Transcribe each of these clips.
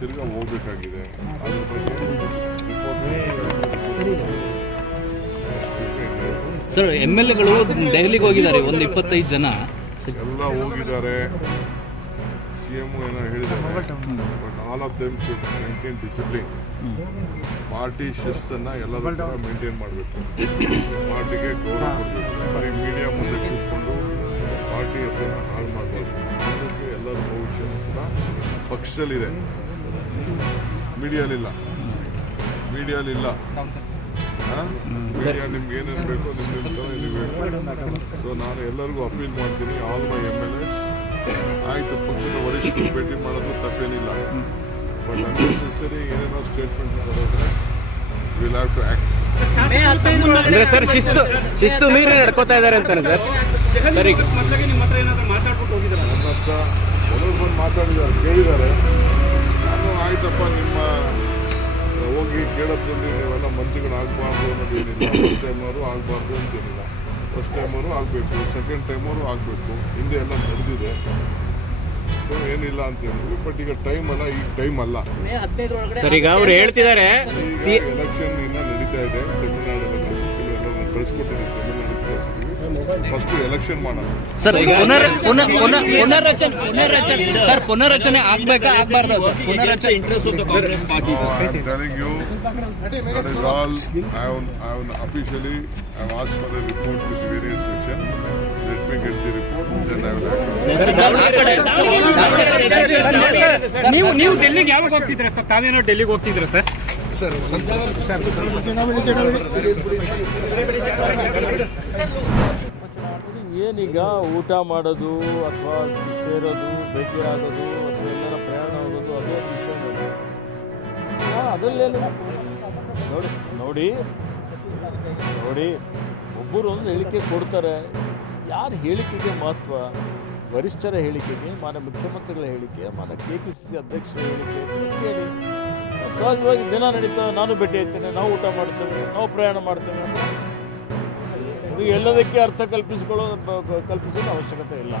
ತಿರ್ಗಾ ಹೋಗ್ಬೇಕಾಗಿದೆ. ಅದ್ರ ಬಗ್ಗೆ ಸರ್ MLAಗಳು ದೆಹಲಿಗೆ ಹೋಗಿದ್ದಾರೆ, ಒಂದು 25 ಜನ ಎಲ್ಲ ಹೋಗಿದ್ದಾರೆ. CM ಏನೋ ಹೇಳಿದ್ದಾರೆ, but all of them should maintain discipline. Party ಶಿಸ್ತನ್ನು ಎಲ್ಲರೂ ಕೂಡ ಮೇಂಟೈನ್ ಮಾಡಬೇಕು, ಪಾರ್ಟಿಗೆ ಗೌರವ ಕೊಡಬೇಕು. ಬರೀ ಮೀಡಿಯಾ ಮುಂದೆ ಕೂತ್ಕೊಂಡು ಪಾರ್ಟಿ ಹೆಸರನ್ನು ಹಾಳು ಮಾಡಬಾರ್ದು. ಮುಂದಕ್ಕೆ ಎಲ್ಲರ ಭವಿಷ್ಯ ಕೂಡ ಪಕ್ಷದಲ್ಲಿದೆ, ಮೀಡಿಯಾಲಿಲ್ಲ. ಮೀಡಿಯಾ ನಿಮ್ಗೆ ಏನೇನು ಬೇಕೋ ನಿಮ್ಮ ನೀವು ಹೇಳಿ. ಸೊ ನಾನು ಎಲ್ಲರಿಗೂ ಅಪೀಲ್ ಮಾಡ್ತೀನಿ, ಆಲ್ ಮೈ MLAs, ಆಯಿತು ಪಕ್ಷದ ವರಿಷ್ಠರು ಭೇಟಿ ಮಾಡೋದು ತಪ್ಪೇನಿಲ್ಲ, ಬಟ್ ಅನ್ನೆಸೆಸರಿ ಏನೇನೋ ಸ್ಟೇಟ್ಮೆಂಟ್ ಕೊಡೋದ್ರೆ ವಿಲ್ ಹ್ಯಾವ್ ಟು ಆ್ಯಕ್ಟ್. ಅಂದ್ರೆ ಸರ್ ಶಿಸ್ತು ಮೀರಿ ನಡ್ಕೋತಾ ಇದ್ದಾರೆ ಅಂತಾನೆ ಸರ್. ಸರಿ, ನನ್ನ ಹತ್ರ ಎಲ್ಲರೂ ಬಂದು ಮಾತಾಡಿದ್ದಾರೆ, ಕೇಳಿದ್ದಾರೆ. ನಾನು ಆಯ್ತಪ್ಪ ನಿಮ್ಮ ಹೋಗಿ ಕೇಳೋದ್ರಲ್ಲಿ ನೀವೆಲ್ಲ ಮಂತ್ರಿಗಳಾಗಬಾರ್ದು ಅನ್ನೋದೇನಿಲ್ಲ. ಫಸ್ಟ್ ಟೈಮರು ಆಗಬಾರ್ದು ಅಂತೇನಿಲ್ಲ, ಫಸ್ಟ್ ಟೈಮರು ಆಗಬೇಕು, ಸೆಕೆಂಡ್ ಟೈಮರು ಆಗಬೇಕು. ಹಿಂದೆ ಎಲ್ಲ ನಡೆದಿದೆ, ಸೊ ಏನಿಲ್ಲ ಅಂತ ಹೇಳಿದ್ವಿ. ಬಟ್ ಈಗ ಟೈಮ್ ಅಲ್ಲ, ಈಗ ಟೈಮ್ ಅಲ್ಲ. ಸರ್ ಈಗ ಅವ್ರು ಹೇಳ್ತಿದ್ದಾರೆ ಈಗ ಎಲೆಕ್ಷನ್ ಇನ್ನ ನಡೀತಾ ಇದೆ ತಮಿಳುನಾಡಲ್ಲಿ. ಕೆಲವೆಲ್ಲ ಕಳಿಸ್ಕೊಟ್ಟಿದ್ದೀವಿ, ತಮಿಳುನಾಡಿಗೆ ಕಳಿಸ್ತೀವಿ. ಫಸ್ಟ್ ಎಲೆಕ್ಷನ್ ಮಾಡೋಣ ಸರ್. ಪುನರ್ರಚನೆ ಆಗ್ಬೇಕಾ ಆಗ್ಬಾರ್ದ ಸರ್? ಪುನರ್ರಚನೆ telling you that is all. I have officially asked for a report with various sections. Let me get the report, then I will act. ನೀವು ಡೆಲ್ಲಿಗೆ ಯಾವಾಗ ಹೋಗ್ತಿದ್ರ ಸರ್? ತಾವೇನೋ ಡೆಲ್ಲಿಗೆ ಹೋಗ್ತಿದ್ರ ಸರ್? ಏನೀಗ ಊಟ ಮಾಡೋದು ಅಥವಾ ಸೇರೋದು, ಭೇಟಿ ಆಗೋದು ಅಥವಾ ಎಲ್ಲರ ಪ್ರಯಾಣ ಹೋಗೋದು ಅದೇ ವಿಷಯ. ಅದರಲ್ಲೇನು ನೋಡಿ ಒಬ್ಬರು ಒಂದು ಹೇಳಿಕೆ ಕೊಡ್ತಾರೆ. ಯಾರ ಹೇಳಿಕೆಗೆ ಮಹತ್ವ? ವರಿಷ್ಠರ ಹೇಳಿಕೆಗೆ, ಮಾನ್ಯ ಮುಖ್ಯಮಂತ್ರಿಗಳ ಹೇಳಿಕೆ, ಮಾನ್ಯ KPCC ಅಧ್ಯಕ್ಷರ ಹೇಳಿಕೆ ಕೇಳಿ. ಸಹಜವಾಗಿ ದಿನ ನಡೀತಾ, ನಾನು ಭೇಟಿ ಆಗ್ತೇನೆ, ನಾವು ಊಟ ಮಾಡ್ತೇವೆ, ನಾವು ಪ್ರಯಾಣ ಮಾಡ್ತೇವೆ ಅಂದರೆ ಇದು ಎಲ್ಲದಕ್ಕೆ ಅರ್ಥ ಕಲ್ಪಿಸೋದು ಅವಶ್ಯಕತೆ ಇಲ್ಲ.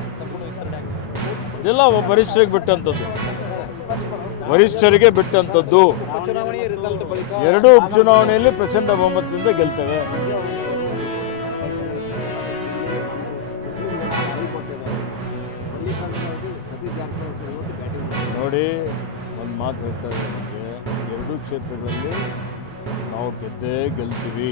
ಇದೆಲ್ಲ ವರಿಷ್ಠರಿಗೆ ಬಿಟ್ಟಂಥದ್ದು. ಎರಡೂ ಉಪಚುನಾವಣೆಯಲ್ಲಿ ಪ್ರಚಂಡ ಬಹುಮತದಿಂದ ಗೆಲ್ತೇವೆ. ನೋಡಿ, ಒಂದು ಮಾತು ಹೇಳ್ತಾರೆ ನಮಗೆ, ಎರಡೂ ಕ್ಷೇತ್ರಗಳಲ್ಲಿ ನಾವು ಗೆದ್ದೇ ಗೆಲ್ತೀವಿ.